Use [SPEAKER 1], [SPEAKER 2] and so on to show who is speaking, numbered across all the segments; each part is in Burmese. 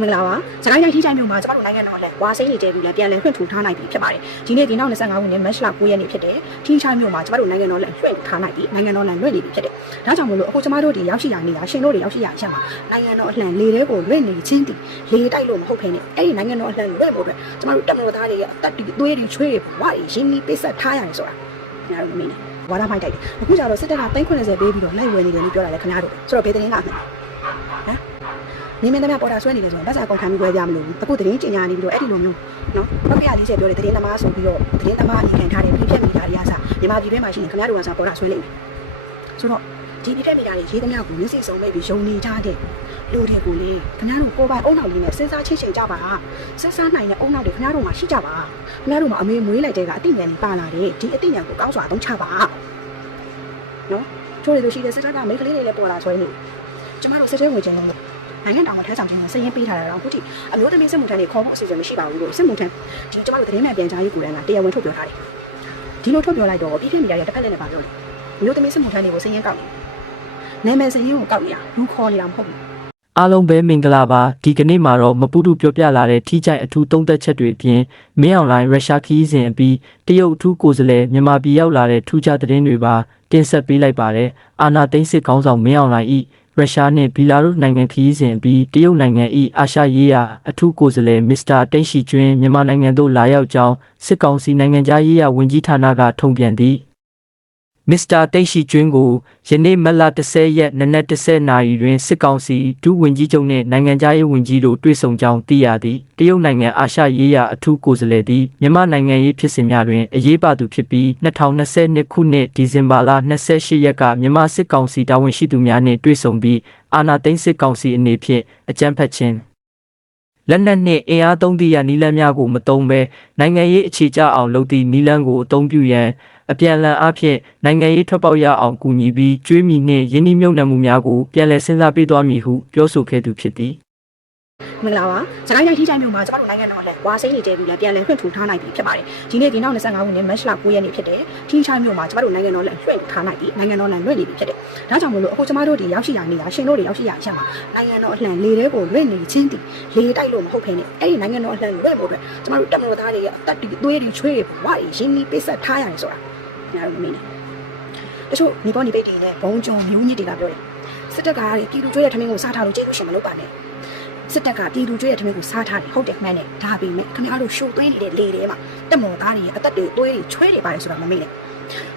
[SPEAKER 1] မင်္ဂလာပါစကိုင်းတိုင်းထိချိုင်မြို့မှာကျမတို့နိုင်ငံတော်အလဲဝါစိမ့်နေတဲပြီးလဲပြန်လဲဖွင့်ထူထားနိုင်ပြီဖြစ်ပါတယ်ဒီနေ့ဒီနောက်25ခုနှစ်မတ်လ9ရက်နေ့ဖြစ်တယ်ထိချိုင်မြို့မှာကျမတို့နိုင်ငံတော်အလဲလွှင့်ထားနိုင်ပြီနိုင်ငံတော်လန်လွှင့်နေပြီဖြစ်တယ်ဒါကြောင့်မလို့အခုကျမတို့ဒီရောက်ရှိရနေရရှင်တို့တွေရောက်ရှိရအချက်မှာနိုင်ငံတော်အလှန်လေတဲကိုလွှင့်နေချင်းတည်လေတိုက်လို့မဟုတ်ဖ ೇನೆ အဲ့ဒီနိုင်ငံတော်အလှန်လွှင့်ဖို့အတွက်ကျမတို့တက်မတော်သားတွေရဲ့အသက်တွေသွေးတွေချွေးတွေဘဝတွေရင်းနှီးပိတ်ဆက်ထားရတယ်ဆိုတာခင်ဗျားတို့မင်းဝါဒမိုက်တိုက်တယ်အခုကျတော့စစ်တပ်က390ပေးပြီးတော့လိုက်ဝယ်နေတယ်လို့ပြောတာလေခင်ဗျားတို့ဆိုတော့ဘယ်သတင်းကအမှန်ဟမ် နေမင်းသမီးပေါ်တာဆွဲနေတယ်ဆိုရင်လက်စာကုန်ခံပြီးပွဲကြမလို့အခုသတင်းကျင်ညာနေပြီးတော့အဲ့ဒီလိုမျိုးနော်ဟုတ်ကဲ့40ပြောတယ်သတင်းသမားဆိုပြီးတော့သတင်းသမားအရင်ခံထားတယ်ပြည့်ဖြတ်မိတာတွေအားစမြန်မာပြည်တွင်းမှာရှိနေခင်ဗျားတို့ကစားပေါ်တာဆွဲနေတယ်ဆိုတော့ဒီပြည့်ဖြတ်မိတာတွေရေးသမျှကိုမျက်စိစုံမိတ်ပြီးယုံနေကြတဲ့လူတွေကိုလေခင်ဗျားတို့ကိုယ်ပိုင်အုံနောက်လေးနဲ့စဉ်းစားချင်းချင်းကြပါစဉ်းစားနိုင်တဲ့အုံနောက်တွေခင်ဗျားတို့မှာရှိကြပါခင်ဗျားတို့မှာအမေမွေးလိုက်တဲ့ကအသိဉာဏ်ကြီးပါလာတယ်ဒီအသိဉာဏ်ကိုကောင်းစွာအသုံးချပါနော်ချိုးရလို့ရှိတဲ့စစ်တပ်ကမိန်းကလေးတွေလည်းပေါ်လာဆွဲနေကျမတို့စစ်တဲဝင်ခြင်းလို့ နိုင်ငံတော်မှာထမ်းဆောင်ခြင်းကိုစည်ရင်းပေးထားတာတော့အခုထိအမျိုးသမီးစစ်မှုထမ်းတွေခေါ်ဖို့အစီအစဉ်မရှိပါဘူးလို့စစ်မှုထမ်းဒီကျမတို့သတင်းမှန်ပြန်ကြားရေးကိုယ်တိုင်ကတရားဝင်ထုတ်ပြောထားတယ်ဒီလိုထုတ်ပြောလိုက်တော့ပြည်ပြည့်မိတာရတစ်ဖက်လက်နဲ့ပါပြောတယ်အမျိုးသမီးစစ်မှုထမ်းတွေကိုစည်ရင်းကောက်နေနာမည်စည်ရင်းကိုကောက်နေတာလူခေါ်နေတာမဟုတ်ဘူး
[SPEAKER 2] အားလုံးပဲမင်္ဂလာပါဒီကနေ့မှာတော့မပူတူပြောပြလာတဲ့ထိကြိုက်အထူးသုံးသက်ချက်တွေအပြင်မင်းအွန်လိုင်းရုရှားခီးစဉ်အပြီးတရုတ်အထူးကိုယ်စားလှယ်မြန်မာပြည်ရောက်လာတဲ့ထူးခြားသတင်းတွေပါတင်ဆက်ပေးလိုက်ပါတယ်အာနာသိန်းစစ်ခေါင်းဆောင်မင်းအွန်လိုင်းဤ ရုရှားနဲ့ဘီလာရုစ်နိုင်ငံခီးစဉ်အပြီးတရုတ်နိုင်ငံဤအာရှရေးရာအထူးကိုယ်စားလှယ်မစ္စတာတိန့်ရှိကျွင်းမြန်မာနိုင်ငံသို့လာရောက်ကြောင်းစစ်ကောင်စီနိုင်ငံသားရေးရာဝန်ကြီးဌာနကထုံပြန်သည် မစ္စတာတိတ်ရှိကျွင်းကိုယနေ့မတ်လ30ရက်နနက်10နာရီတွင်စစ်ကောင်စီဒုဝန်ကြီးချုပ်နှင့်နိုင်ငံသားရေးဝန်ကြီးတို့တွေ့ဆုံကြောင်းသိရသည်တရုတ်နိုင်ငံအာရှရေးရာအထူးကိုယ်စားလှယ်သည်မြန်မာနိုင်ငံရေးဖြစ်စဉ်များတွင်အရေးပါသူဖြစ်ပြီး2022ခုနှစ်ဒီဇင်ဘာလ28ရက်ကမြန်မာစစ်ကောင်စီတာဝန်ရှိသူများနှင့်တွေ့ဆုံပြီးအာဏာသိမ်းစစ်ကောင်စီအနေဖြင့်အကြမ်းဖက်ခြင်းလက်နက်နှင့်အင်အားသုံးသည့်ရနီလန်းများကိုမသုံးဘဲနိုင်ငံရေးအခြေကျအောင်လုပ်သည့်နီလန်းကိုအသုံးပြုရန် အပြန်အလှန်အားဖြင့်နိုင်ငံရေးထွက်ပေါက်ရအောင်ကူညီပြီးကျွေးမြီနှင့်ယင်းနှိမ့်မြုပ်နှံမှုများကိုပြန်လည်စဉ်းစားပေးသွားမည်ဟုပြောဆိုခဲ့သူဖြစ်သည်
[SPEAKER 1] မင်္ဂလာပါစကိုင်းတိုင်းထိချိုင်မြို့မှာကျမတို့နိုင်ငံတော်အလဲဝါစိမ့်နေတဲပြီးလဲပြန်လဲဖွင့်ထူထားနိုင်ပြီဖြစ်ပါတယ်ဒီနေ့ဒီနောက်25ခုနှစ်မတ်လ9ရက်နေ့ဖြစ်တယ်ထိချိုင်မြို့မှာကျမတို့နိုင်ငံတော်လဲလွှင့်ထားနိုင်ပြီနိုင်ငံတော်လန်လွှင့်နေပြီဖြစ်တယ်ဒါကြောင့်မလို့အခုကျမတို့ဒီရောက်ရှိရနေရရှင်တို့တွေရောက်ရှိရအချက်မှာနိုင်ငံတော်အလှန်လေတဲကိုလွှင့်နေချင်းတည်လေတိုက်လို့မဟုတ်ဖ ೇನೆ အဲ့ဒီနိုင်ငံတော်အလှန်လွှင့်ဖို့အတွက်ကျမတို့တက်မတော်သားတွေရဲ့အသက်တွေသွေးတွေချွေးတွေဘဝတွေရင်းနှီးပိတ်ဆက်ထားရတယ်ဆိုတာ ညာတို့မင်းနေတချို့ညီပေါ်ညီပိတ်တွေနဲ့ဘုံကျုံမျိုးညစ်တွေကပြောတယ်စစ်တပ်ကပြည်သူကျွေးတဲ့ထမင်းကိုစားထားလို့ကျေးဇူးရှင်မလုပ်ပါနဲ့စစ်တပ်ကပြည်သူကျွေးတဲ့ထမင်းကိုစားထားတယ်ဟုတ်တယ်မှန်တယ်ဒါပေမဲ့ခင်ဗျားတို့ရှို့သွင်းနေတဲ့လေထဲမှာတက်မော်သားတွေရဲ့အသက်တွေသွေးတွေချွေးတွေပါတယ်ဆိုတာမမေ့နဲ့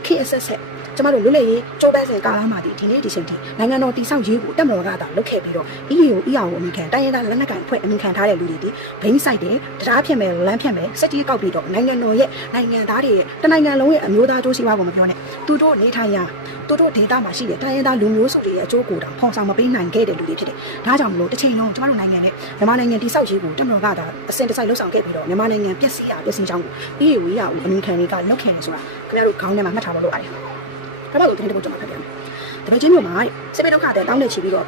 [SPEAKER 1] ခေတ်အဆက်ဆ က်ကျမတို့လွတ်လပ်ရေးကြိုးပမ်းစဉ်ကာလမှာဒီဒီနေ့ဒီချိန်ထိနိုင်ငံတော်တည်ဆောက်ရေးကိုတက်မော်ကသာလုပ်ခဲ့ပြီးတော့ EU ER ကိုအမိခံတိုင်းရင်းသားလက်နက်ကိုင်အဖွဲ့အမိခံထားတဲ့လူတွေဒီဘိန်းဆိုင်တယ်တရားဖြတ်မယ်လမ်းဖြတ်မယ်စက်ကြီးကောက်ပြီးတော့နိုင်ငံတော်ရဲ့နိုင်ငံသားတွေရဲ့တနိုင်ငံလုံးရဲ့အမျိုးသားအကျိုးစီးပွားကိုမပြောနဲ့သူတို့နေထိုင်ရာသူတို့ဒေသမှာရှိတဲ့တိုင်းရင်းသားလူမျိုးစုတွေရဲ့အကျိုးကိုတောင်ဖော်ဆောင်မပေးနိုင်ခဲ့တဲ့လူတွေဖြစ်တယ်။ဒါကြောင့်မလို့တစ်ချိန်လုံးကျမတို့နိုင်ငံနဲ့မြန်မာနိုင်ငံတိဆောက်ရေးကိုတက်မတော်ကသာအစင်တစိုက်လှုပ်ဆောင်ခဲ့ပြီးတော့မြန်မာနိုင်ငံပျက်စီးရပျက်စီးကြောင်းကို EU ရအောင်အမိခံတွေကလုတ်ခဲ့နေဆိုတာခင်ဗျားတို့ခေါင်းထဲမှာမှတ်ထားဖို့လိုပါတယ်။ ဒါမှမဟုတ်ဒီနေ့တော့ကျွန်တော်ဖတ်ပြမယ်။တပည့်ချင်းမျိုးမှာစစ်ဘေးဒုက္ခတဲ့တောင်းနေချီပြီးတော့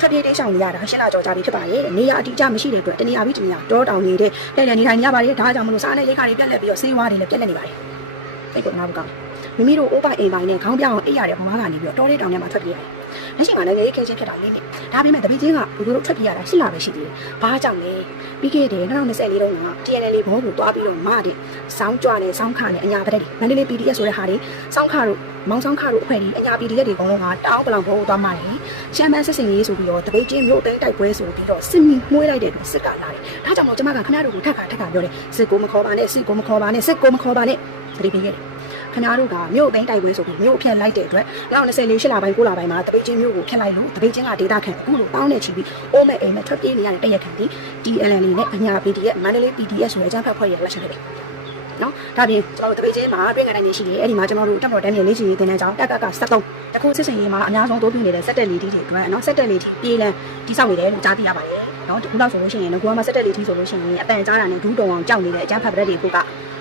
[SPEAKER 1] ဖက်ပြေးတိတ်ဆောင်နေရတာရှင်းလာကြော်ကြပြီဖြစ်ပါရဲ့။နေရအတိအကျမရှိတဲ့အတွက်တနေရာပြီးတနေရာတောတောင်နေတဲ့တဲ့နေထိုင်နေရပါတယ်။ဒါကြောင့်မလို့စားနဲ့ရိတ်ခါတွေပြက်လက်ပြီးတော့ဆေးဝါးတွေလည်းပြက်လက်နေပါတယ်။သိကိုနားမကောင်းမိမိတို့အိုးပိုင်အိမ်ပိုင်နဲ့ခေါင်းပြောင်းအိပ်ရတဲ့ဘဝကနေပြီးတော့တောလေးတောင်ထဲမှာထွက်ပြေးရတယ်။ လက်ရှိမှာလည်းရေးခဲချင်းဖြစ်တာလေးနဲ့ဒါပေမဲ့တပည့်ချင်းကဘယ်လိုထွက်ပြေးရတာရှိလာပဲရှိသေးတယ်။ဘာကြောင့်လဲပြီးခဲ့တဲ့2024တုန်းက TNL ဘောကိုတွားပြီးတော့မတဲ့စောင်းကြွနဲ့စောင်းခနဲ့အညာပတက်တွေမန္တလေး PDF ဆိုတဲ့ဟာတွေစောင်းခတို့မောင်စောင်းခတို့အဖွဲ့တွေအညာ PDF တွေအကုန်လုံးကတောင်းပလောင်ဘောကိုတွားမှတယ်ရှမ်းမန်းစစ်စင်ရေးဆိုပြီးတော့တပိတ်ချင်းမြို့သိမ်းတိုက်ပွဲဆိုပြီးတော့စစ်မီမှုေးလိုက်တဲ့အတွက်စစ်ကလာတယ်ဒါကြောင့်မို့ကျွန်မကခင်ဗျားတို့ကိုထက်ခါထက်ခါပြောတယ်စစ်ကိုမခေါ်ပါနဲ့စစ်ကိုမခေါ်ပါနဲ့စစ်ကိုမခေါ်ပါနဲ့တတိပေးခဲ့တယ် ခင်ဗျားတို့ကမြို့သိမ်းတိုက်ပွဲဆိုပြီးမြို့အဖြတ်လိုက်တဲ့အတွက်2024ရှစ်လပိုင်း9လပိုင်းမှာတပိတ်ချင်းမြို့ကိုဖျက်လိုက်လို့တပိတ်ချင်းကဒေတာခံအခုလိုတောင်းနေချီပြီးအိုးမဲ့အိမ်မဲ့ထွက်ပြေးနေရတဲ့တရက်ခံဒီ TLN နဲ့အညာ PDF မန္တလေး PDF ဆိုတဲ့အကြမ်းဖက်ဖွဲ့ရလက်ရှိနေတယ်နော်ဒါပြင်ကျွန်တော်တို့တပိတ်ချင်းမှာပြင်ကန်တိုင်းနေရှိတယ်အဲ့ဒီမှာကျွန်တော်တို့တက်မတော်တန်းနေလေးချီရေးတင်တဲ့ကြောင်းတက်ကက73တခုစစ်စင်ရေးမှာအများဆုံးတိုးပြနေတဲ့စက်တက်လီတီတွေအတွက်နော်စက်တက်လီတီပြေးလန်းတိဆောက်နေတယ်လို့ကြားသိရပါတယ်နော်အခုလောက်ဆိုလို့ရှိရင်ငကူကမှစက်တက်လီတီဆိုလို့ရှိရင်အပန်ကြားတာနဲ့ဒူးတုံအောင်ကြောက်နေတဲ့အကြမ်းဖက်ပရက်တွေက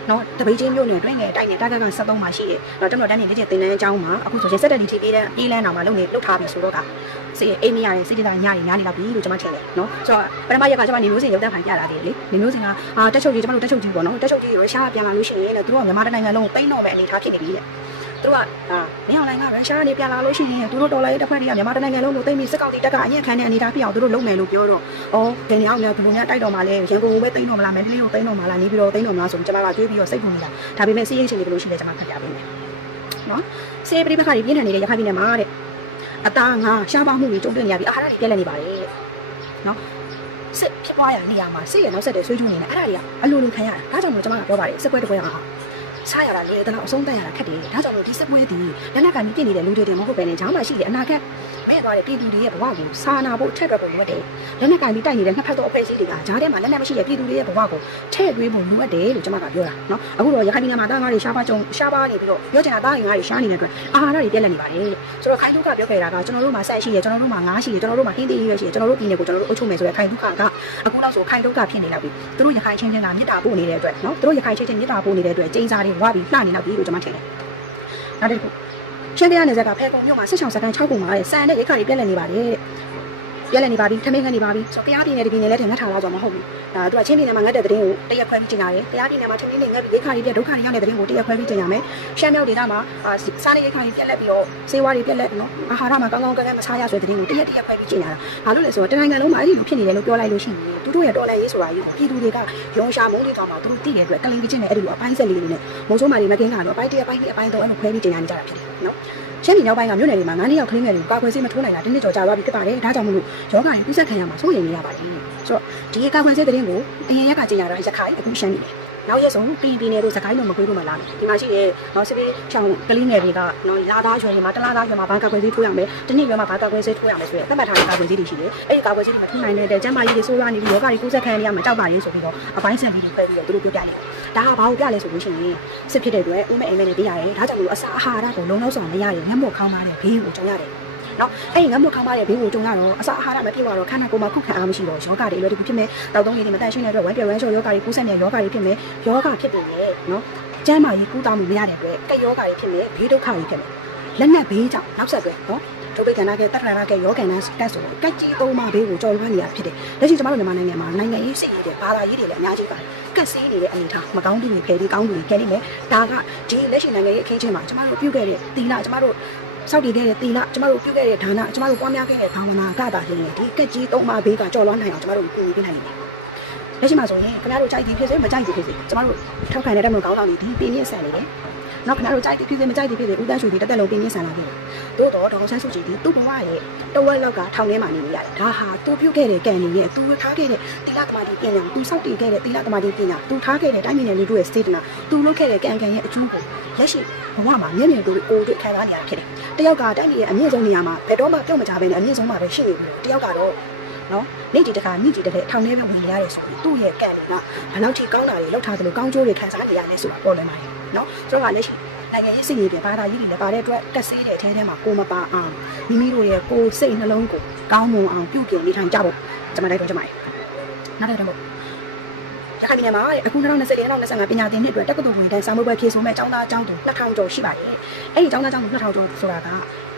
[SPEAKER 1] နော်တပိတ်ချင်းမျိုးနဲ့တွင်းငယ်တိုက်နေတက်ကက73မှာရှိတယ်နော်တက်မတော်တန်းနေလေးချီတင်တဲ့အကြောင်းမှာအခုဆိုရင်စက်တက်လီတီပြေးလန်းပြေးလန်းအောင်မှာလုပ်နေလုပ်ထားပြီဆိုတော့ကစေအိမ်မရရင်စိတ်ကြတာညနေညနေလောက်ပြီလို့ကျွန်မထင်တယ်နော်ဆိုတော့ပထမရက်ကကျွန်မနေမျိုးစင်ရုပ်သက်ခံပြလာတယ်လေနေမျိုးစင်ကအာတက်ချုပ်ကြီးကျွန်မတို့တက်ချုပ်ကြီးပေါ့နော်တက်ချုပ်ကြီးရုရှားပြန်လာလို့ရှိရင်လည်းသူတို့ကမြန်မာတိုင်းနိုင်ငံလုံးကိုတိမ့်တော့မဲ့အနေအထားဖြစ်နေပြီတဲ့ သူတို့ကအာမင်းအောင်လိုင်းကရုရှားကနေပြန်လာလို့ရှိရင်သူတို့ဒေါ်လာရေးတစ်ခွက်တွေကမြန်မာတိုင်းနိုင်ငံလုံးကိုသိမ်းပြီးစစ်ကောင်စီတပ်ကအညံ့ခံတဲ့အနေအထားဖြစ်အောင်သူတို့လုပ်မယ်လို့ပြောတော့အော်ဘယ်နေအောင်များဘယ်လိုများတိုက်တော်မှာလဲရန်ကုန်ကိုပဲသိမ်းတော်မလားမန္တလေးကိုသိမ်းတော်မှာလားနေပြီးတော့သိမ်းတော်မှာဆိုကျွန်မကတွေးပြီးတော့စိတ်ပုံနေတာဒါပေမဲ့စီးရိတ်ချင်းတွေဘယ်လိုရှိလဲကျွန်မဖတ်ပြပေးမယ်နော်စေပရိပခါတွေပြင်းထန်နေတဲ့ရခိုင်ပြည်နယ်မှာတဲ့အသားငါရှားပါမှုတွေကြုံတွေ့နေရပြီးအာဟာရတွေပြက်လက်နေပါတယ်နော်စစ်ဖြစ်ပွားရနေရမှာစစ်ရဲ့နောက်ဆက်တဲ့ဆွေးကြုံနေတယ်အဲ့ဒါတွေကအလိုလိုခံရတာဒါကြောင့်မို့ကျွန်မကပြောပါတယ်စစ်ပွဲတစ်ပွဲအောင် ချရတာလေတလောက်အဆုံးတတ်ရတာခက်တယ်ဒါကြောင့်လို့ဒီစပွဲဒီလက်နက်ကမြင့်နေတဲ့လူတွေတင်မဟုတ်ပဲနဲ့ဂျားမှရှိတဲ့အနာကမဲ့သွားတဲ့ပြည်သူတွေရဲ့ဘဝကိုစာနာဖို့ထက်တော့ဖို့လိုအပ်တယ်လက်နက်ကမြင့်တိုက်နေတဲ့နှစ်ဖက်သောအဖွဲ့အစည်းတွေကဂျားထဲမှာလက်နက်မရှိတဲ့ပြည်သူတွေရဲ့ဘဝကိုထည့်သွင်းဖို့လိုအပ်တယ်လို့ကျွန်မကပြောတာနော်အခုတော့ရခိုင်ပြည်နယ်မှာတားငါးတွေရှားပါကြုံရှားပါနေပြီးတော့ပြောချင်တာတားငါးတွေရှားနေတဲ့အတွက်အာဟာရတွေပြက်လက်နေပါတယ်ဆိုတော့ခိုင်ဒုက္ခပြောခဲ့တာကကျွန်တော်တို့မှာဆက်ရှိတယ်ကျွန်တော်တို့မှာငါးရှိတယ်ကျွန်တော်တို့မှာဟင်းသေးရွက်ရှိတယ်ကျွန်တော်တို့ပြည်နယ်ကိုကျွန်တော်တို့အုပ်ချုပ်မယ်ဆိုတဲ့ခိုင်ဒုက္ခကအခုနောက်ဆိုခိုင်ဒုက္ခဖြစ်နေလောက်ပြီသူတို့ရခိုင်ချင်းချင်းကမြစ်တာပို့နေတဲ့အတွက်နော်သူတို့ရခိုင်ချင်းချင်းမြစ်တာပို့နေတဲ့အတွက်ကျင်းစာတွေဝါပြီးလှနေလောက်ပြီလို့ကျွန်မထင်တယ်နောက်တစ်ခုချင်းပြရနေစက်ကဖဲကုံမြို့မှာစစ်ဆောင်စကန်6ခုမှာတဲ့စံတဲ့ရိခါတွေပြက်လက်နေပါတယ်တဲ့ ပြက်လက်နေပါပြီထမင်းခန့်နေပါပြီဆိုတရားပြည်နယ်တပြည်နယ်လည်းတင်ငတ်ထားလာကြမှာမဟုတ်ဘူးဒါသူကချင်းပြည်နယ်မှာငတ်တဲ့တဲ့တင်းကိုတရက်ခွဲပြီးကျင်ရတယ်တရားပြည်နယ်မှာထမင်းနေငတ်ပြီးရိခါတွေပြက်ဒုက္ခတွေရောက်တဲ့တဲ့တင်းကိုတရက်ခွဲပြီးကျင်ရမယ်ရှမ်းမြောက်ဒေသမှာအာစားနေရိခါတွေပြက်လက်ပြီးတော့စေဝါတွေပြက်လက်နော်အာဟာရမှာကောင်းကောင်းကဲကဲမစားရဆိုတဲ့တဲ့တင်းကိုတရက်တရက်ခွဲပြီးကျင်ရတာဘာလို့လဲဆိုတော့တနိုင်ငံလုံးမှာအဲ့ဒီလိုဖြစ်နေတယ်လို့ပြောလိုက်လို့ရှိရင်သူတို့ရဲ့တော်လန်ရေးဆိုတာကြီးကိုပြည်သူတွေကရုံရှာမုန်းလေးကောင်မှာသူတို့သိတဲ့အတွက်ကလင်ကချင်းနဲ့အဲ့ဒီလိုအပိုင်းဆက်လေးတွေနဲ့မုံဆိုးမာတွေမကင်းကတော့အပိုင်းတစ်အပိုင်းနှစ်အပိုင်းသုံးအဲ့လိုခွဲပြီးကျင်ရနေကြတာဖြစ်တယ်နော် ရှမ်းပြည်နောက်ပိုင်းကမြို့နယ်တွေမှာ9နှစ်ယောက်ကလေးငယ်တွေကိုကာကွယ်ဆေးမထိုးနိုင်တာတစ်နှစ်ကျော်ကြာသွားပြီဖြစ်ပါတယ်။ဒါကြောင့်မလို့ယောဂါတွေကူးစက်ခံရမှာစိုးရိမ်နေရပါတယ်။ဆိုတော့ဒီကာကွယ်ဆေးတဲ့ရင်ကိုအရင်ရက်ကကျင်ရတာရခိုင်အခုရှမ်းနေတယ်။နောက်ရက်ဆုံးပြည်ပြည်နယ်တို့စကိုင်းတို့မကွေးတို့မလာဘူး။ဒီမှာရှိတဲ့နော်စစ်ပေးချောင်းကလေးငယ်တွေကနော်လာသားရွယ်တွေမှာတလားသားရွယ်မှာဘာကာကွယ်ဆေးထိုးရမယ်။တစ်နှစ်ရွယ်မှာဘာကာကွယ်ဆေးထိုးရမယ်ဆိုရယ်သတ်မှတ်ထားတဲ့ကာကွယ်ဆေးတွေရှိတယ်။အဲ့ဒီကာကွယ်ဆေးတွေမထိုးနိုင်တဲ့ကျန်းမာရေးတွေဆိုးရွားနေပြီးယောဂါတွေကူးစက်ခံရမှာကြောက်ပါရင်ဆိုပြီးတော့အပိုင်းဆက်ပြီးတွေဖွဲ့ပြီးတော့သူတို့ပြောပြနေတယ်။ ဒါကဘာကိုပြလဲဆိုလို့ရှိရင်စစ်ဖြစ်တဲ့အတွက်ဥမဲ့အိမ်မဲနဲ့ပြရတယ်။ဒါကြောင့်မလို့အစာအာဟာရကိုလုံလောက်စွာမရရင်ငတ်မော့ခေါင်းသားတဲ့ဘေးကိုကြုံရတယ်။နော်အဲ့ဒီငတ်မော့ခေါင်းသားတဲ့ဘေးကိုကြုံရတော့အစာအာဟာရမပြည့်ဝတော့ခန္ဓာကိုယ်မှာခုခံအားမရှိတော့ယောဂတွေအလွယ်တကူဖြစ်မယ်။တောက်သုံးရည်တွေမတန့်ရှင်းတဲ့အတွက်ဝမ်းပြဝမ်းလျှော်ယောဂတွေကူးစက်နေယောဂတွေဖြစ်မယ်။ယောဂဖြစ်တယ်လေနော်။ကျန်းမာရေးကူးတောင်းမှုမရတဲ့အတွက်ကက်ယောဂတွေဖြစ်မယ်ဘေးဒုက္ခတွေဖြစ်မယ်။လက်နက်ဘေးကြောင့်နောက်ဆက်တွဲနော်ဒုဗိကန္နာကတက္ကရာကယောဂန္နာတက်ဆိုတော့ကက်ကြီးသုံးပါဘေးကိုကြော်လွှမ်းနေရဖြစ်တယ်။လက်ရှိကျွန်တော်တို့မြန်မာနိုင်ငံမှာနိုင်ငံရေးစစ်ရေးတွေဘာသာရေးတွေလည်းအများကြီးပါတယ်။ ကက်ဆေးနေတဲ့အနေထားမကောင်းတဲ့တွေဖယ်ပြီးကောင်းတွေဖယ်နေမယ်။ဒါကဒီလက်ရှိနိုင်ငံရေးအခင်းချင်းမှာကျွန်တော်တို့ပြုတ်ခဲ့တဲ့တီလာကျွန်တော်တို့စောက်တည်ခဲ့တဲ့တီလာကျွန်တော်တို့ပြုတ်ခဲ့တဲ့ဒါနကျွန်တော်တို့ပွားများခဲ့တဲ့ဘာဝနာကတာရှင်ဒီကက်ကြီးသုံးပါဘေးကကြော်လွှမ်းနိုင်အောင်ကျွန်တော်တို့ပြုပေးနိုင်တယ်။လက်ရှိမှာဆိုရင်ခင်ဗျားတို့ကြိုက်သည်ဖြစ်စေမကြိုက်သည်ဖြစ်စေကျွန်တော်တို့ထောက်ခံတဲ့တက်မလို့ကောင်းဆောင်တွေဒီပြင်းပြဆန်နေတယ်။ နောက်ခင်ဗျားတို့ကြိုက်သည်ဖြစ်စေမကြိုက်သည်ဖြစ်စေဦးတန်းရှူဒီတက်တက်လုံးပြင်းပြဆန်လာခဲ့တယ်။သို့တော့ဒေါက်ဆန်းစုကြည်ဒီသူ့ဘဝရဲ့တဝက်လောက်ကထောင်ထဲမှာနေနေရတယ်။ဒါဟာသူပြုတ်ခဲ့တဲ့ကံနေရဲ့သူထားခဲ့တဲ့တိလကမာတိပညာသူစောက်တည်ခဲ့တဲ့တိလကမာတိပညာသူထားခဲ့တဲ့တိုင်းပြည်နယ်လူတို့ရဲ့စေတနာသူလုပ်ခဲ့တဲ့ကံကံရဲ့အကျိုးကိုလက်ရှိဘဝမှာမျက်မြင်တို့ကိုယ်တွေ့ခံစားနေရတာဖြစ်တယ်။တယောက်ကတိုင်းပြည်ရဲ့အမြင့်ဆုံးနေရာမှာဘယ်တော့မှပြုတ်မကြဘဲနဲ့အမြင့်ဆုံးမှာပဲရှိနေပြီ။တယောက်ကတော့နော်နေ့ဒီတခါနေ့ဒီတစ်ထက်ထောင်ထဲပဲဝင်နေရတယ်ဆိုပြီးသူ့ရဲ့ကံတွေကဘယ်လောက်ထိကောင်းတာတွေလောက်ထားတယ်လို့ကောင်းကျိုးတွေခံစားနေရလဲဆိုတာပေါ်လွင်ပါတယ် နော်ဆိုတော့လက်ရှိနိုင်ငံရေးစိတ်ရည်ပြန်ဘာသာရေးတွေလည်းပါတဲ့အတွက်ကက်ဆေးတဲ့အထဲထဲမှာကိုမပါအောင်မိမိတို့ရဲ့ကိုယ်စိတ်နှလုံးကိုကောင်းမွန်အောင်ပြုပြင်နေထိုင်ကြဖို့ကျွန်မတိုက်တွန်းချင်ပါတယ်နောက်တစ်ခုရခိုင်ပြည်နယ်မှာအခု2024 2025ပညာသင်နှစ်အတွက်တက္ကသိုလ်ဝင်တန်းစာမေးပွဲဖြေဆိုမဲ့ကျောင်းသားကျောင်းသူ2000ကျော်ရှိပါတယ်။အဲ့ဒီကျောင်းသားကျောင်းသူ2000ကျော်ဆိုတာက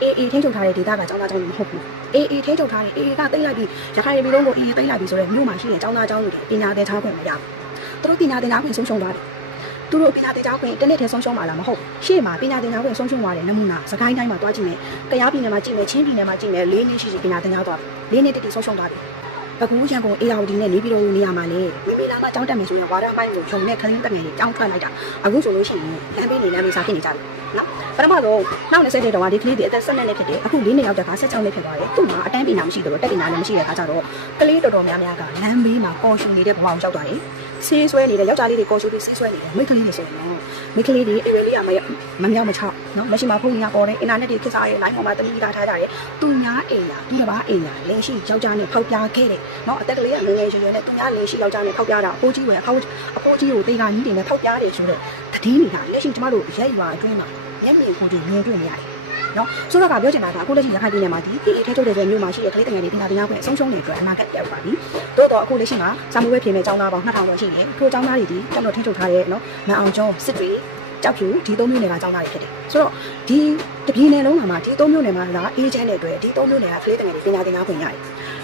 [SPEAKER 1] AA ထိန်းချုပ်ထားတဲ့ဒေသကကျောင်းသားကျောင်းသူမဟုတ်ဘူး။ AA ထိန်းချုပ်ထားတဲ့ AA ကတိတ်လိုက်ပြီးရခိုင်ပြည်လုံးကို AA တိတ်လိုက်ပြီးဆိုတော့မြို့မှာရှိတဲ့ကျောင်းသားကျောင်းသူတွေပညာသင်ကြားခွင့်မရဘူး။သူတို့ပညာသင်ကြားခွင့်ဆုံးရှုံးသွားတယ်။ သူတို့ပညာသင်ကြားခွင့်တစ်နှစ်တည်းဆုံးရှုံးပါလားမဟုတ်။ရှေ့မှာပညာသင်ကြားခွင့်ဆုံးရှုံးသွားတဲ့နမူနာစကိုင်းတိုင်းမှာတွားကြည့်မယ်။ကြားပြည်နယ်မှာကြည့်မယ်ချင်းပြည်နယ်မှာကြည့်မယ်၄နှစ်ရှိရှိပညာသင်ကြားသွားပြီ။၄နှစ်တည်းတည်းဆုံးရှုံးသွားပြီ။ပကူရန်ကုန်အေယာဝတီနဲ့နေပြည်တော်နေရာမှာလေမိမိလာမတောင်းတက်မယ်ဆိုရင်ဝါရပိုင်းကိုခြုံနဲ့ခရင်းတက်ငယ်လေးတောင်းထွက်လိုက်တာအခုဆိုလို့ရှိရင်လမ်းပေးနေလမ်းပေးစားဖြစ်နေကြတယ်နော်ပထမဆုံးနောက်20တဲ့တောင်ကဒီကလေးတွေအသက်12နှစ်ဖြစ်တယ်အခု၄နှစ်ရောက်တဲ့က16နှစ်ဖြစ်သွားတယ်သူ့မှာအတန်းပညာမရှိတော့တက်ပညာလည်းမရှိတဲ့အခါကျတော့ကလေးတော်တော်များများကလမ်းဘေးမှာကော်ရှူနေတဲ့ဘဝကိုရောက်သွားတယ် ဆေးဆွဲနေတဲ့ယောက်ျားလေးတွေကော်ရှူပြီးဆေးဆွဲနေတယ်မိန်းကလေးတွေဆိုရင်တော့မိန်းကလေးတွေအေရလေးကမမမြောက်မချောက်နော်လက်ရှိမှာဖုန်းကြီးကပေါ်တယ်အင်တာနက်တွေခက်စားရဲ line ပေါ်မှာတမီးထားထားကြတယ်သူများအိမ်ညာသူတစ်ပါးအိမ်ညာလင်းရှိယောက်ျားနဲ့ဖောက်ပြားခဲ့တယ်နော်အသက်ကလေးကငယ်ငယ်ရွယ်ရွယ်နဲ့သူများလင်းရှိယောက်ျားနဲ့ဖောက်ပြားတာအဖိုးကြီးဝယ်အဖိုးအဖိုးကြီးကိုတေကကြီးတွေနဲ့ဖောက်ပြားတယ်ဆိုတော့တည်င်းနေတာလက်ရှိကျမတို့ရဲရွာအတွင်းမှာမျက်မြင်ကိုယ်တွေမြင်တွေ့နေရတယ် နော်ဆိုတော့ကပြောချင်တာကအခုလက်ရှိရခိုင်ပြည်နယ်မှာဒီအေးအေးထဲထုတ်တဲ့မြို့မှာရှိတဲ့ကလေးတငယ်တွေတင်တာတင်ရခွင့်အဆုံးရှုံးနေတဲ့အတွက်အနာဂတ်ပြောက်ပါပြီ။သို့တော့အခုလက်ရှိမှာစာမိုးပဲပြင်မဲ့ចောင်းသားပေါင်း2000ကျော်ရှိနေ။ထိုចောင်းသားတွေဒီတက်လို့ထိထုတ်ထားတဲ့နော်မန်အောင်ကျော်စစ်တွေကြောက်ဖြူဒီသုံးမျိုးနယ်ကကျောင်းသားတွေဖြစ်တယ်ဆိုတော့ဒီတပြည်နယ်လုံးမှာဒီသုံးမျိုးနယ်မှာကအေဂျင့်တွေအတွက်ဒီသုံးမျိုးနယ်ကကလေးတငယ်တွေပညာသင်ကြားခွင့်ရတယ်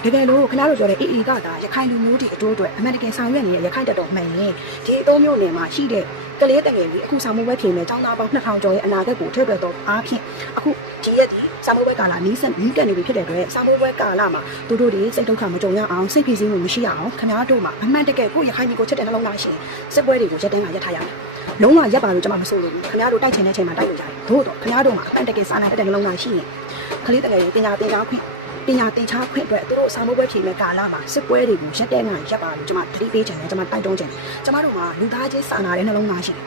[SPEAKER 1] တကယ်လို့ခင်ဗျားတို့ပြောတဲ့ AA ကဒါရခိုင်လူမျိုးတွေအတိုးအတွက်အမှန်တကယ်ဆောင်ရွက်နေတဲ့ရခိုင်တပ်တော်မှန်ရင်ဒီသုံးမျိုးနယ်မှာရှိတဲ့ ကလေးတငယ်တွေအခုဆောင်မပွဲပြင်မဲ့ကျောင်းသားပေါင်း2000ကျော်ရဲ့အနာဂတ်ကိုထည့်သွင်းတော့အားဖြင့်အခုဒီရက်ဒီဆောင်မပွဲကာလနီးစပ်နီးကပ်နေပြီဖြစ်တဲ့အတွက်ဆောင်မပွဲကာလမှာသူတို့တွေစိတ်ဒုက္ခမကြုံရအောင်စိတ်ဖိစီးမှုမရှိရအောင်ခင်ဗျားတို့မှာအမှန်တကယ်ကိုရခိုင်ပြည်ကိုချက်တဲ့နှလုံးသားရှိရင်စစ်ပွဲတွေကိုရက်တန်းကရက်ထားရမယ်လုံးဝရက်ပါလို့ကျွန်မမဆိုလို့ဘူးခင်ဗျားတို့တိုက်ချင်တဲ့ချိန်မှာတိုက်လို့ရတယ်သို့တော့ခင်ဗျားတို့မှာအမှန်တကယ်စာနာတတ်တဲ့နှလုံးသားရှိရင်ကလေးတငယ်တွေပညာသင်ကြားခွင့် ပညာသင်ကြားခွင့်အတွက်သူတို့ဆောင်မပွဲပြင်မဲ့ကာလမှာစစ်ပွဲတွေကိုရက်တဲ့ကရက်ပါလို့ကျွန်မသတိပေးချင်တယ်ကျွန်မတိုက်တွန်းချင်တယ်ကျွန်မတို့မှာလူသားချင်းစာနာတဲ့နှလုံးသားရှိတယ်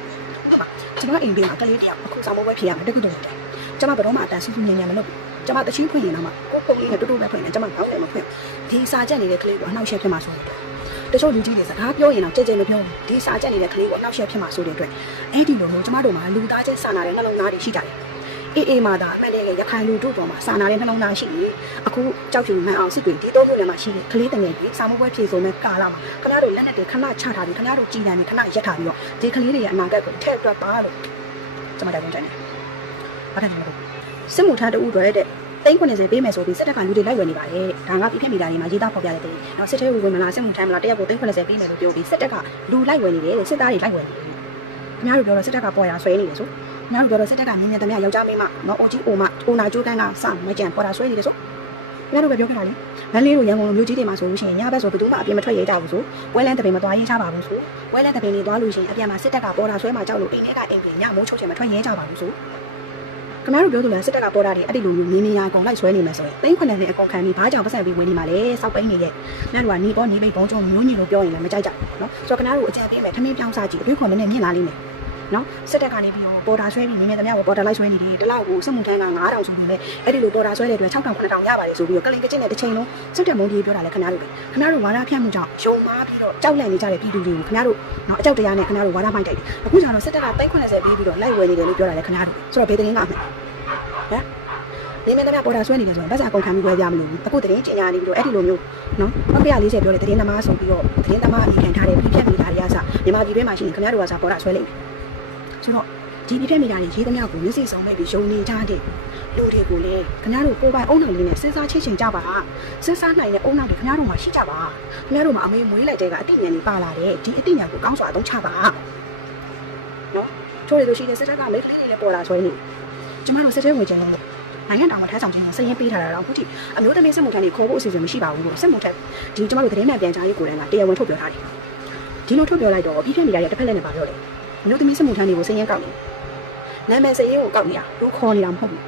[SPEAKER 1] ဟုတ်ပါကျွန်မအိမ်ဘေးမှာကလေးတယောက်အခုဆောင်မပွဲပြင်ရမယ်တခုတည်းတယ်ကျွန်မဘယ်တော့မှအတန်ဆူဆူညံ့ညံ့မလုပ်ဘူးကျွန်မတချင်းဖွင့်ရင်တော့မှကိုပုံလေးနဲ့တူတူပဲဖွင့်တယ်ကျွန်မကောင်းတယ်မဖွင့်ဒီစာချက်နေတဲ့ကလေးကိုအနှောက်အယှက်ဖြစ်မှာဆိုတယ်တချို့လူကြီးတွေစကားပြောရင်တော့ကြဲကြဲမပြောဘူးဒီစာချက်နေတဲ့ကလေးကိုအနှောက်အယှက်ဖြစ်မှာဆိုတဲ့အတွက်အဲ့ဒီလိုမျိုးကျွန်မတို့မှာလူသားချင်းစာနာတဲ့နှလုံးသားတွေရှိကြတယ် အေးအေးမှာဒါအမှန်တကယ်ရခိုင်လူတို့ပေါ်မှာစာနာတဲ့နှလုံးသားရှိရင်အခုကြောက်ဖြူမှန်အောင်စစ်တွေဒီတော့မျိုးလည်းမှာရှိတယ်ကလေးတငယ်ကြီးစာမပွဲဖြေဆိုမဲ့ကာလာမှာခင်ဗျားတို့လက်နဲ့တွေခဏချထားပြီးခင်ဗျားတို့ကြည်တန်နေခဏရက်ထားပြီးတော့ဒီကလေးတွေရဲ့အနာဂတ်ကိုထည့်အတွက်ပါလို့ကျွန်မတိုက်တွန်းချင်တယ်။ဘာထက်လဲမဟုတ်ဘူးစစ်မှုထမ်းတူတွေတဲ့သိန်း90ပေးမယ်ဆိုပြီးစစ်တပ်ကလူတွေလိုက်ဝယ်နေပါတယ်။ဒါငါပြည့်ဖြတ်မိတာတွေမှာရေးသားဖော်ပြတဲ့တဲ့။နောက်စစ်သေးဝင်မလားစစ်မှုထမ်းမလားတရက်ကိုသိန်း90ပေးမယ်လို့ပြောပြီးစစ်တပ်ကလူလိုက်ဝယ်နေတယ်တဲ့စစ်သားတွေလိုက်ဝယ်နေတယ်။ခင်ဗျားတို့ပြောတော့စစ်တပ်ကပေါ်ရဆွဲနေတယ်ဆို။ ခင်ဗျားတို့ပြောတော့စစ်တပ်ကမြင်းမြတ်သမျှယောက်ျားမိန်းမနော်အိုကြီးအိုမအိုနာကျိုးကန်းကစမကြံပေါ်တာဆွဲနေတယ်ဆို။ခင်ဗျားတို့ပဲပြောခဲ့တာလေ။မန်းလေးတို့ရန်ကုန်လိုမျိုးကြီးတွေမှာဆိုလို့ရှိရင်ညဘက်ဆိုဘယ်သူမှအပြင်မထွက်ရဲကြဘူးဆို။ဝဲလန်းတပင်မသွားရေးချပါဘူးဆို။ဝဲလန်းတပင်တွေသွားလို့ရှိရင်အပြင်မှာစစ်တပ်ကပေါ်တာဆွဲမှာကြောက်လို့အိမ်ထဲကအိမ်ပြင်ညမိုးချုပ်ချင်မထွက်ရဲကြပါဘူးဆို။ခင်ဗျားတို့ပြောသလိုစစ်တပ်ကပေါ်တာတွေအဲ့ဒီလိုမျိုးမြင်းမြင်းရအကုန်လိုက်ဆွဲနေမယ်ဆိုရင်သိန်းခွနဲ့နဲ့အကုန်ခံပြီးဘာကြောင့်ပတ်ဆက်ပြီးဝင်နေမှာလဲစောက်ပိန်းနေရဲ့။နောက်တော့နီပေါ်နီပိတ်ဘုံကျုံမျိုးညင်လို့ပြောရင်လည်းမကြိုက်ကြဘူးနော်။ဆိုတော့ခင်ဗျားတို့အကြံပေးမယ်ထမင်းပြောင်းစားကြည့်အတွေးခွန်နဲ့မြင်လာလိမ့်မယ်။ နော်စစ်တပ်ကနေပြီးတော့ပေါ်တာဆွဲပြီးမြင်းမြင်းသမျှကိုပေါ်တာလိုက်ဆွဲနေတယ်တလောက်ကိုစစ်မှုထမ်းက9000ဆိုပြီးလဲအဲ့ဒီလိုပေါ်တာဆွဲတဲ့အတွက်6000 9000ရပါတယ်ဆိုပြီးတော့ကလင်ကကျင်းတဲ့တစ်ချိန်လုံးစစ်တပ်မုန်းကြီးပြောတာလဲခင်ဗျားတို့ပဲခင်ဗျားတို့ဝါဒဖြန့်မှုကြောင့်ယုံမားပြီးတော့ကြောက်လန့်နေကြတဲ့ပြည်သူတွေကိုခင်ဗျားတို့နော်အကြောက်တရားနဲ့ခင်ဗျားတို့ဝါဒမိုက်တိုက်တယ်အခုကျတော့စစ်တပ်က390ပြီးပြီးတော့လိုက်ဝယ်နေတယ်လို့ပြောတာလဲခင်ဗျားတို့ဆိုတော့ဘေးသတင်းကအမှန်ဟမ်နေမင်းသမီးပေါ်တာဆွဲနေတယ်ဆိုရင်ဗတ်စာကုန်ခံပြီးဝယ်ကြမလို့အခုသတင်းကျင်ညာနေပြီးတော့အဲ့ဒီလိုမျိုးနော်140ပြောတဲ့သတင်းသမားဆိုပြီးတော့သတင်းသမားအခံထားတဲ့ပြည်ဖြတ်မိသားတွေကစမြန်မာပြည်တွင်းမှာရှိရင်ခင်ဗျားတို့ကစားပေါ်တာဆွဲလိမ့်မယ် ဆိုတော့ဒီပြည်ဖြတ်မိသားတွေရေးသမျှကိုမျက်စိစုံမဲ့ပြီးယုံနေကြတဲ့လူတွေကိုလည်းခင်ဗျားတို့ကိုယ်ပိုင်အုံနောက်လေးနဲ့စဉ်းစားချင်းချင်းကြပါစဉ်းစားနိုင်တဲ့အုံနောက်တွေခင်ဗျားတို့မှာရှိကြပါခင်ဗျားတို့မှာအမေမွေးလိုက်တဲ့ကအသိဉာဏ်တွေပါလာတဲ့ဒီအသိဉာဏ်ကိုကောင်းစွာအသုံးချပါနော်ချိုးရလို့ရှိတဲ့စစ်တပ်ကမိတ်ကလေးတွေလည်းပေါ်တာဆွဲနေကျမတို့စစ်တဲဝင်ခြင်းလို့နိုင်ငံတော်မှာထမ်းဆောင်ခြင်းကိုစရင်ပေးထားတာတော့အခုထိအမျိုးသမီးစစ်မှုထမ်းတွေခေါ်ဖို့အစီအစဉ်မရှိပါဘူးလို့စစ်မှုထမ်းဒီကျမတို့သတင်းမှန်ပြန်ကြားရေးကိုယ်တိုင်ကတရားဝင်ထုတ်ပြောထားတယ်ဒီလိုထုတ်ပြောလိုက်တော့ပြီးပြနေရတဲ့တစ်ဖက်လက်နဲ့ပါပြောတယ် အမျိုးသမီးစစ်မှုထမ်းတွေကိုစရင်ကောက်နေနာမည်စရင်ကိုကောက်နေတာတို့ခေါ်နေတာမဟုတ်ဘူး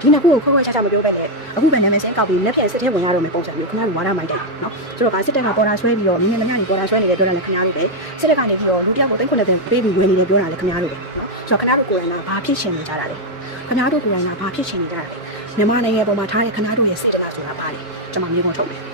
[SPEAKER 1] ဒီနှစ်ခုကိုခွဲခွဲခြားခြားမပြောဘဲနဲ့အခုပဲနာမည်စရင်ကောက်ပြီးလက်ဖြတ်စစ်ထဲဝင်ရတော့မယ်ပုံစံမျိုးခင်ဗျားတို့ဝါဒမိုက်တယ်နော်ဆိုတော့ဗာစစ်တပ်ကပေါ်တာဆွဲပြီးတော့မြင်းမြင်းများတွေပေါ်တာဆွဲနေတယ်ပြောတာလည်းခင်ဗျားတို့ပဲစစ်တပ်ကနေပြီးတော့လူတယောက်ကိုသိန်းခွနဲ့တင်ပေးပြီးဝင်နေတယ်ပြောတာလည်းခင်ဗျားတို့ပဲနော်ဆိုတော့ခင်ဗျားတို့ကိုယ်တိုင်ကဘာဖြစ်ရှင်နေကြတာလဲခင်ဗျားတို့ကိုယ်တိုင်ကဘာဖြစ်ရှင်နေကြတာလဲမြန်မာနိုင်ငံပေါ်မှာထားတဲ့ခနာတို့ရဲ့စေတနာဆိုတာပါလေကျွန်မမျိုးကုန်ထုတ်တယ်